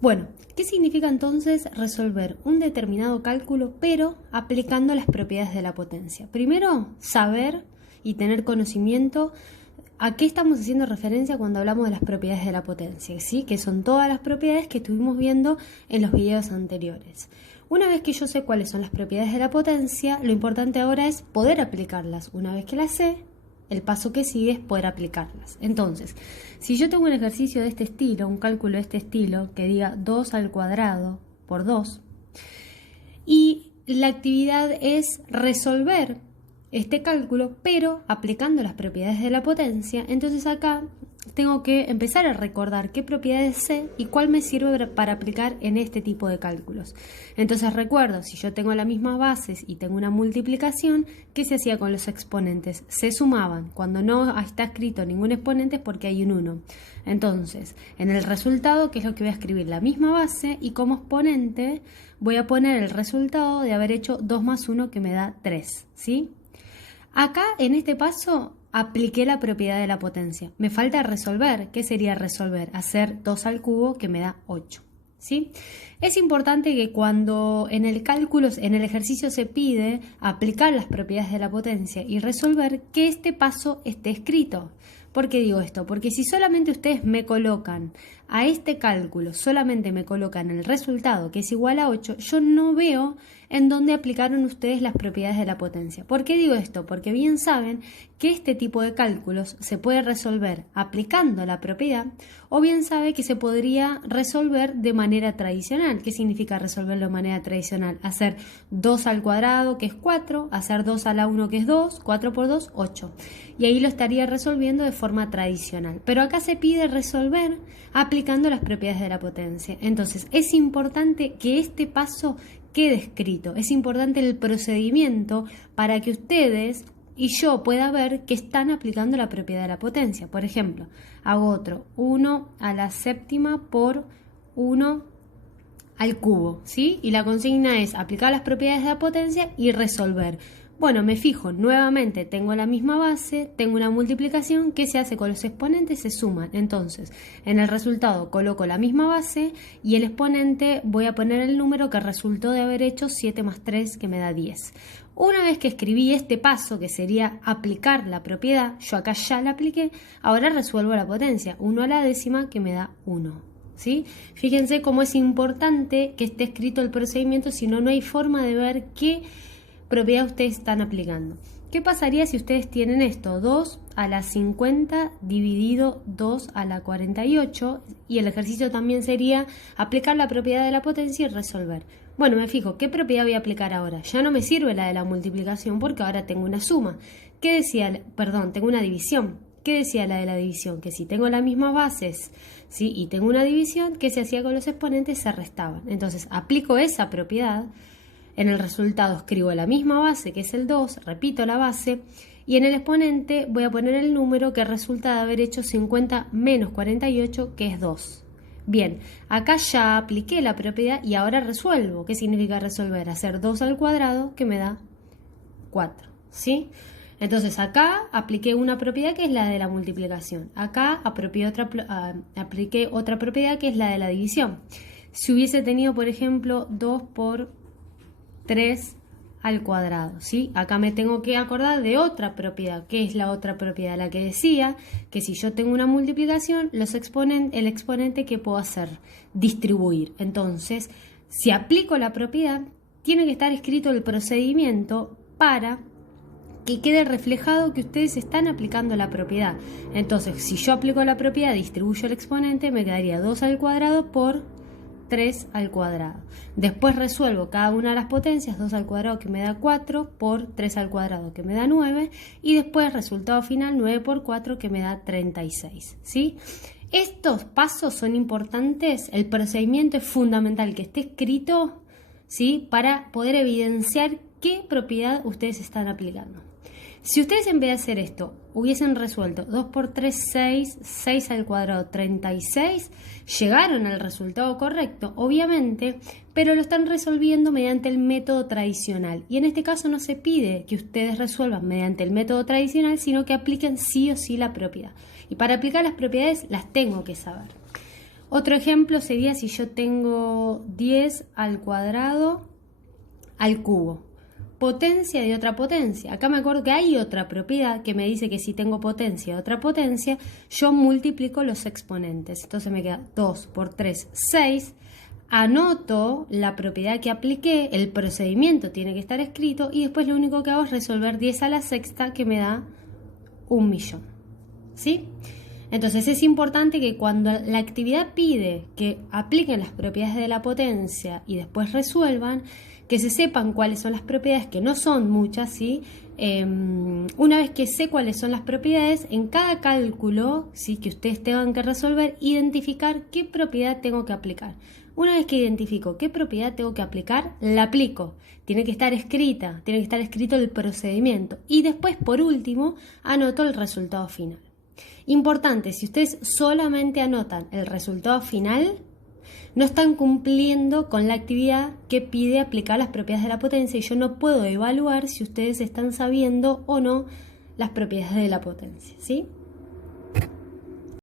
Bueno, ¿qué significa entonces resolver un determinado cálculo pero aplicando las propiedades de la potencia? Primero, saber y tener conocimiento a qué estamos haciendo referencia cuando hablamos de las propiedades de la potencia, ¿sí? Que son todas las propiedades que estuvimos viendo en los videos anteriores. Una vez que yo sé cuáles son las propiedades de la potencia, lo importante ahora es poder aplicarlas. Una vez que las sé, el paso que sigue es poder aplicarlas. Entonces, si yo tengo un ejercicio de este estilo, un cálculo de este estilo, que diga 2 al cuadrado por 2, y la actividad es resolver este cálculo, pero aplicando las propiedades de la potencia, entonces acá tengo que empezar a recordar qué propiedades sé y cuál me sirve para aplicar en este tipo de cálculos. Entonces recuerdo, si yo tengo las mismas bases y tengo una multiplicación, ¿qué se hacía con los exponentes? Se sumaban. Cuando no está escrito ningún exponente es porque hay un 1. Entonces, en el resultado, ¿qué es lo que voy a escribir? La misma base y como exponente voy a poner el resultado de haber hecho 2 más 1 que me da 3, ¿sí? Acá, en este paso, apliqué la propiedad de la potencia. Me falta resolver. ¿Qué sería resolver? Hacer 2 al cubo que me da 8. ¿Sí? Es importante que cuando en el cálculo, en el ejercicio se pide aplicar las propiedades de la potencia y resolver, que este paso esté escrito. ¿Por qué digo esto? Porque si solamente ustedes me colocan a este cálculo, solamente me colocan el resultado que es igual a 8, yo no veo en dónde aplicaron ustedes las propiedades de la potencia. ¿Por qué digo esto? Porque bien saben que este tipo de cálculos se puede resolver aplicando la propiedad o bien sabe que se podría resolver de manera tradicional. ¿Qué significa resolverlo de manera tradicional? Hacer 2 al cuadrado, que es 4, hacer 2 a la 1, que es 2, 4 por 2, 8. Y ahí lo estaría resolviendo de forma tradicional. Pero acá se pide resolver aplicando las propiedades de la potencia. Entonces, es importante que este paso quede escrito. Es importante el procedimiento para que ustedes y yo pueda ver que están aplicando la propiedad de la potencia. Por ejemplo, hago otro, 1 a la séptima por 1 al cubo, ¿sí? Y la consigna es aplicar las propiedades de la potencia y resolver. Bueno, me fijo, nuevamente tengo la misma base, tengo una multiplicación, ¿qué se hace con los exponentes? Se suman. Entonces, en el resultado coloco la misma base y el exponente voy a poner el número que resultó de haber hecho 7 más 3, que me da 10. Una vez que escribí este paso, que sería aplicar la propiedad, yo acá ya la apliqué, ahora resuelvo la potencia, 1 a la décima, que me da 1. ¿Sí? Fíjense cómo es importante que esté escrito el procedimiento, si no, no hay forma de ver qué propiedad ustedes están aplicando. ¿Qué pasaría si ustedes tienen esto? 2 a la 50 dividido 2 a la 48, y el ejercicio también sería aplicar la propiedad de la potencia y resolver. Bueno, me fijo, ¿qué propiedad voy a aplicar ahora? Ya no me sirve la de la multiplicación porque ahora tengo una suma. ¿Qué decía? Perdón, tengo una división. ¿Qué decía la de la división? Que si tengo las mismas bases, ¿sí? Y tengo una división, ¿qué se hacía con los exponentes? Se restaban. Entonces, aplico esa propiedad. En el resultado escribo la misma base, que es el 2, repito la base, y en el exponente voy a poner el número que resulta de haber hecho 50 menos 48, que es 2. Bien, acá ya apliqué la propiedad y ahora resuelvo. ¿Qué significa resolver? Hacer 2 al cuadrado, que me da 4, ¿sí? Entonces acá apliqué una propiedad que es la de la multiplicación. Acá apliqué otra propiedad que es la de la división. Si hubiese tenido, por ejemplo, 2 por 3 al cuadrado, ¿sí? Acá me tengo que acordar de otra propiedad. ¿Qué es la otra propiedad? La que decía que si yo tengo una multiplicación, el exponente, ¿qué puedo hacer? Distribuir. Entonces, si aplico la propiedad, tiene que estar escrito el procedimiento para que quede reflejado que ustedes están aplicando la propiedad. Entonces, si yo aplico la propiedad, distribuyo el exponente, me quedaría 2 al cuadrado por 3 al cuadrado. Después resuelvo cada una de las potencias, 2 al cuadrado que me da 4 por 3 al cuadrado que me da 9 y después resultado final 9 por 4 que me da 36, ¿sí? Estos pasos son importantes, el procedimiento es fundamental que esté escrito, ¿sí? Para poder evidenciar qué propiedad ustedes están aplicando. Si ustedes en vez de hacer esto hubiesen resuelto 2 por 3, 6, 6 al cuadrado, 36, llegaron al resultado correcto, obviamente, pero lo están resolviendo mediante el método tradicional. Y en este caso no se pide que ustedes resuelvan mediante el método tradicional, sino que apliquen sí o sí la propiedad. Y para aplicar las propiedades las tengo que saber. Otro ejemplo sería si yo tengo 10 al cuadrado al cubo. Potencia de otra potencia. Acá me acuerdo que hay otra propiedad que me dice que si tengo potencia de otra potencia, yo multiplico los exponentes. Entonces me queda 2 por 3, 6. Anoto la propiedad que apliqué, el procedimiento tiene que estar escrito y después lo único que hago es resolver 10 a la sexta que me da 1.000.000. ¿Sí? Entonces es importante que cuando la actividad pide que apliquen las propiedades de la potencia y después resuelvan, que se sepan cuáles son las propiedades, que no son muchas, ¿sí? Una vez que sé cuáles son las propiedades, en cada cálculo, ¿sí?, que ustedes tengan que resolver, identificar qué propiedad tengo que aplicar. Una vez que identifico qué propiedad tengo que aplicar, la aplico. Tiene que estar escrita, tiene que estar escrito el procedimiento. Y después, por último, anoto el resultado final. Importante, si ustedes solamente anotan el resultado final, no están cumpliendo con la actividad que pide aplicar las propiedades de la potencia y yo no puedo evaluar si ustedes están sabiendo o no las propiedades de la potencia, ¿sí?